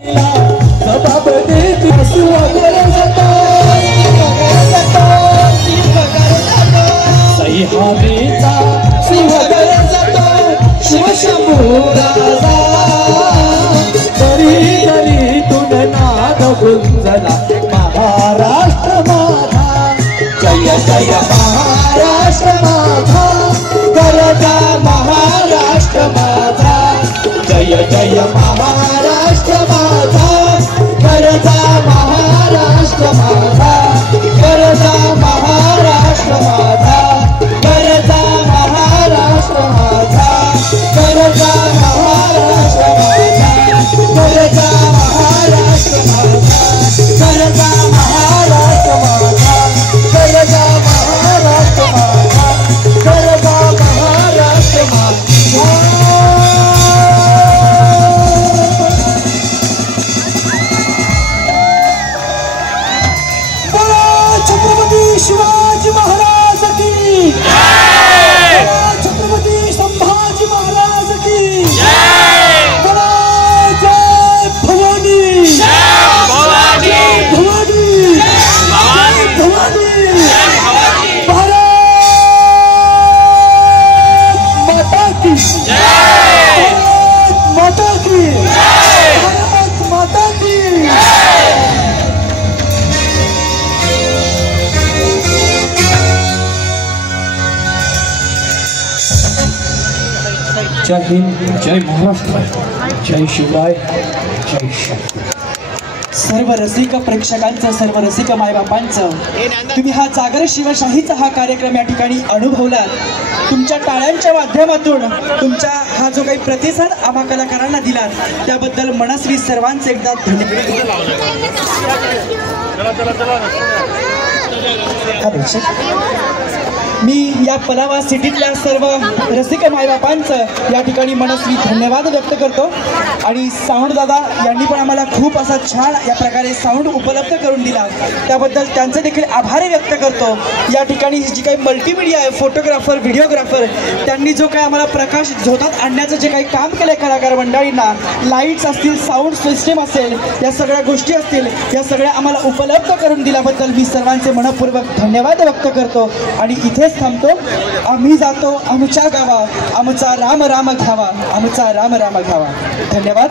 जबाब देती सह्याद्रीचा सिंहगड जातो शिवशंभू राजा दरी दरीतून नाद गुंजला महाराष्ट्र माझा जय जय महाराष्ट्र माझा गरजा महाराष्ट्र माझा जय जय महाराष्ट्र माझा गरजा महाराष्ट्र माझा गरजा महाराष्ट्र माझा गरजा महाराष्ट्र माझा गरजा महाराष्ट्र माझा गरजा महाराष्ट्र माझा गरजा महाराष्ट्र माझा गरजा महाराष्ट्र माझा गरजा महाराष्ट्र माझा शिवाजी महाराज की जय छत्रपती संभाजी महाराज की जय जय भवानी भवानी भवानी भवानी भारत माता की जय माता की भारत माता की जय हिंद जय महाराष्ट्र जय शिवराय जय शिव सर्व रसिक प्रेक्षकांचं सर्व रसिक मायबापांचं तुम्ही हा जागर शिवशाहीचा हा कार्यक्रम या ठिकाणी अनुभवलात तुमच्या टाळ्यांच्या माध्यमातून तुमचा हा जो काही प्रतिसाद आम्हा कलाकारांना दिलात त्याबद्दल मनस्वी सर्वांचे एकदा धन्यवाद मी या पलावा सिटीतल्या सर्व रसिक मायबापांचं या ठिकाणी मनस्वी धन्यवाद व्यक्त करतो आणि साऊंड दादा यांनी पण आम्हाला खूप असा छान या प्रकारे साऊंड उपलब्ध करून दिला त्याबद्दल त्यांचे देखील आभार व्यक्त करतो। या ठिकाणी जी काही मल्टीमीडिया आहे फोटोग्राफर व्हिडिओग्राफर त्यांनी जो काही आम्हाला प्रकाश झोतात आणण्याचं जे काही काम केलं कलाकार मंडळींना लाईट्स असतील साऊंड सिस्टीम असेल या सगळ्या गोष्टी असतील या सगळ्या आम्हाला उपलब्ध करून दिल्याबद्दल मी सर्वांचे मनपूर्वक धन्यवाद व्यक्त करतो आणि इथे थांबतो। आम्ही जातो आमच्या गावा आमचा राम राम घ्यावा आमचा राम राम घ्यावा। धन्यवाद।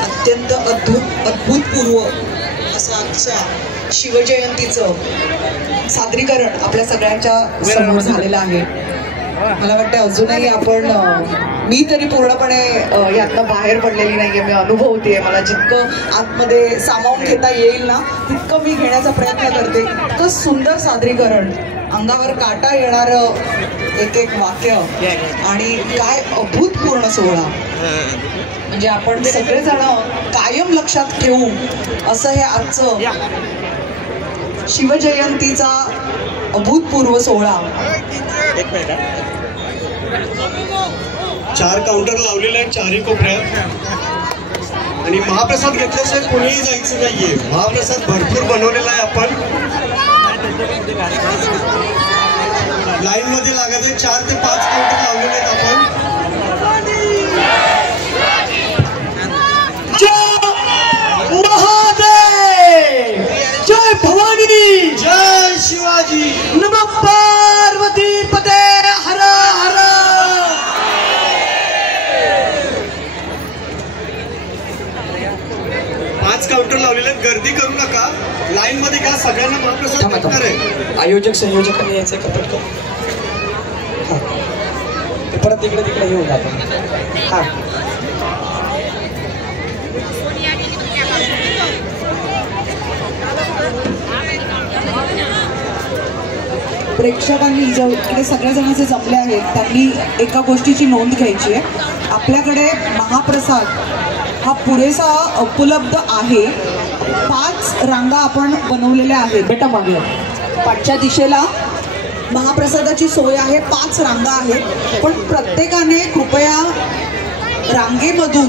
अत्यंत अभूतपूर्व असं आजच्या शिवजयंतीचं सादरीकरण आपल्या सगळ्यांच्या समोर झालेलं आहे। मला वाटतं अजूनही आपण मी तरी पूर्णपणे यातनं बाहेर पडलेली नाहीये। मी अनुभवते मला जितकं आतमध्ये सामावून घेता येईल ना तितकं मी घेण्याचा प्रयत्न करते। इतकं सुंदर सादरीकरण अंगावर काटा येणारं एक एक वाक्य आणि काय अभूतपूर्ण सोहळा म्हणजे आपण सगळेजण कायम लक्षात ठेवू असं हे आजचं शिवजयंतीचा अभूतपूर्व सोहळा। 4 काउंटर लावलेले आहेत चारही कोपऱ्यात आणि महाप्रसाद घेतल्याशिवाय कोणीही जायचं नाहीये। महाप्रसाद भरपूर बनवलेला आहे आपण लाईन मध्ये लागायचे 4 ते 5 काउंटर लावलेले आहेत आपण। जय महादेव जय भवानी जय काउंटर लावलेले गर्दी करू नका, लाईन मध्ये घ्या, सगळ्यांना महाप्रसाद भेटणार आहे. आयोजक संयोजकांनी यायचं का पटकन? हां, ते परत इकडे तिकडे येऊ आपण. हां, प्रेक्षकांनी इकडे सगळ्या जणांचे जमले आहेत त्यांनी एका गोष्टीची नोंद घ्यायची आहे. आपल्याकडे महाप्रसाद हा पुरेसा उपलब्ध आहे. 5 रांगा आपण बनवलेल्या आहेत. बेटा मागलं. पाठच्या दिशेला महाप्रसादाची सोय आहे. 5 रांगा आहेत. पण प्रत्येकाने कृपया रांगेमधून